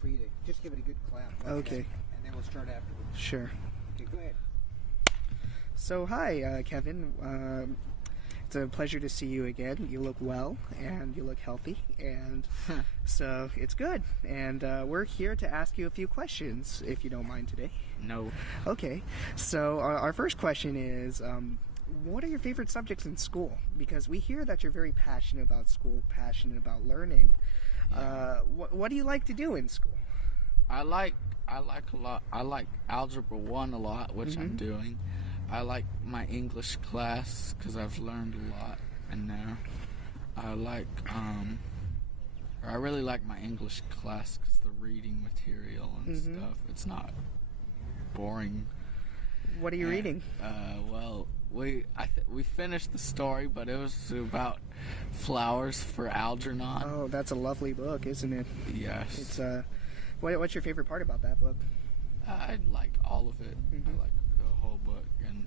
for you to just give it a good clap. Okay. And then we'll start afterwards. Sure. Okay, go ahead. So, hi, Kevin. It's a pleasure to see you again. You look well, and you look healthy, and so it's good. And we're here to ask you a few questions, if you don't mind today. No. Okay. So, our first question is, what are your favorite subjects in school? Because we hear that you're very passionate about school, passionate about learning. Yeah. What do you like to do in school? I like a lot. I like Algebra 1 a lot, which I'm doing. I like my English class because I've learned a lot in there. I really like my English class because the reading material and stuff. It's not boring. What are you reading? Well, we finished the story, but it was about flowers for Algernon. Oh, that's a lovely book, isn't it? Yes. It's what's your favorite part about that book? I like all of it. I like the whole book, and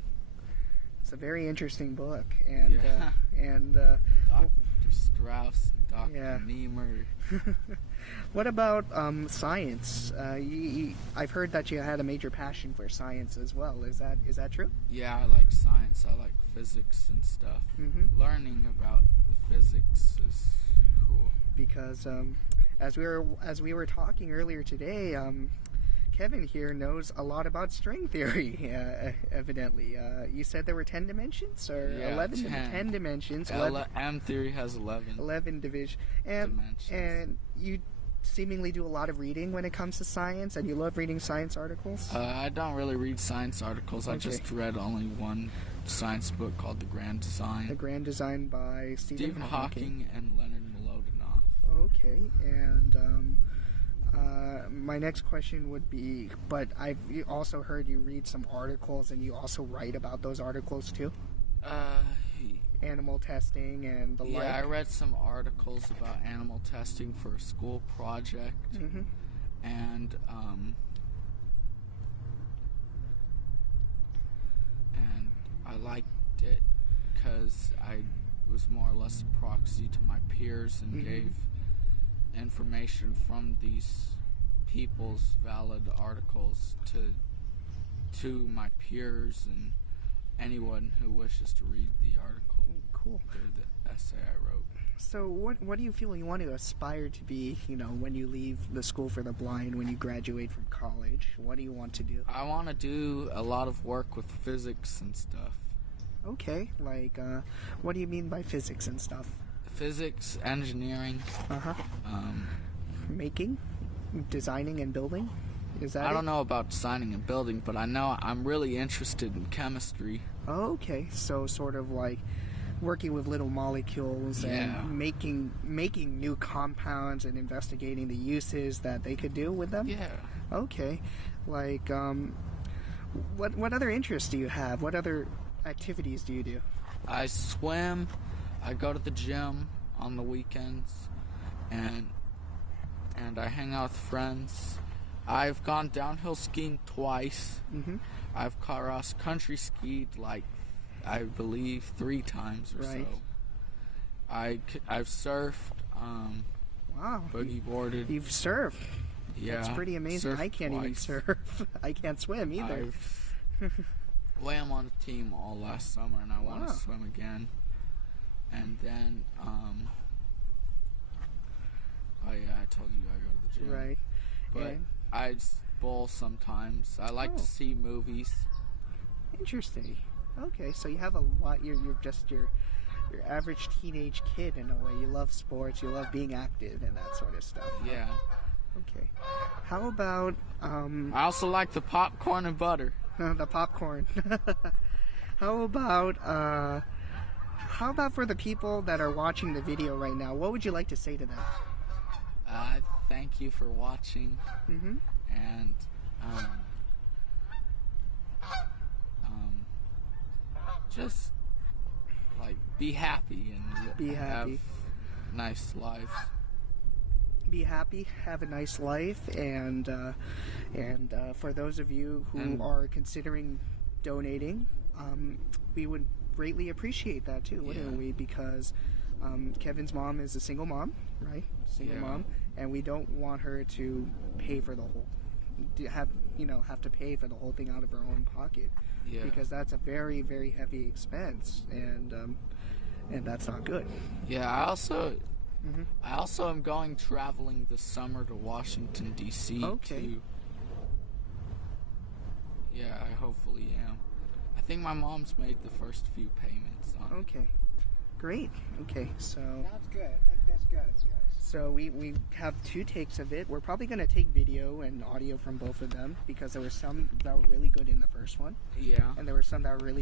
it's a very interesting book. And Dr. Strauss, and Dr. Yeah. Niemer. What about science? I've heard that you had a major passion for science as well. Is that true? Yeah, I like science. I like physics and stuff. Learning about the physics is cool. Because as we were talking earlier today, Kevin here knows a lot about string theory. Evidently, you said there were 10 dimensions or 11? 10 dimensions. M theory has 11. 11 dimensions. And you seemingly do a lot of reading when it comes to science, and you love reading science articles? I don't really read science articles. Okay. I just read only one science book called The Grand Design. The Grand Design by Stephen Hawking and Leonard Mlodinow. Okay, and my next question would be, but I've also heard you read some articles, and you also write about those articles too? Animal testing and the like? Yeah, I read some articles about animal testing for a school project, and I liked it because I was more or less a proxy to my peers and gave information from these people's valid articles to my peers and anyone who wishes to read the article. Cool. Through the essay I wrote. So what do you feel you want to aspire to be, when you leave the school for the blind, when you graduate from college? What do you want to do? I want to do a lot of work with physics and stuff. Okay, like, what do you mean by physics and stuff? Physics, engineering. Making? Designing and building? Is that I don't know about designing and building, but I know I'm really interested in chemistry. Okay, so sort of like working with little molecules and making new compounds and investigating the uses that they could do with them? Yeah. Okay. Like, what other interests do you have? What other activities do you do? I swim, I go to the gym on the weekends, and I hang out with friends. I've gone downhill skiing twice. I've cross-country skied, I believe 3 times or so. I've surfed, wow, boogie boarded. You've surfed? Yeah. That's pretty amazing. I can't even surf. I can't swim either. I'm on the team all last summer, and I want to swim again. And then, I told you I go to the gym. Right. But I bowl sometimes. I like to see movies. Interesting. Okay, so you have a lot. You're just your average teenage kid in a way. You love sports. You love being active and that sort of stuff. Yeah. Okay. How about I also like the popcorn and butter. the popcorn. How about for the people that are watching the video right now? What would you like to say to them? Thank you for watching. And just be happy and have a nice life. Be happy, have a nice life, and for those of you who are considering donating, we would greatly appreciate that too, wouldn't we? Because Kevin's mom is a single mom, right? Single mom, and we don't want her to pay for the whole, have to pay for the whole thing out of her own pocket, Yeah. because that's a very, very heavy expense, and that's not good. Yeah, I also Mhm. am going traveling this summer to Washington D.C. Okay. too. Yeah, I hopefully am. I think my mom's made the first few payments on it. Okay, great. Okay, so Sounds good. I think that's good, guys. we have 2 takes of it. We're probably going to take video and audio from both of them, because there were some that were really good in the first one, Yeah. and there were some that were really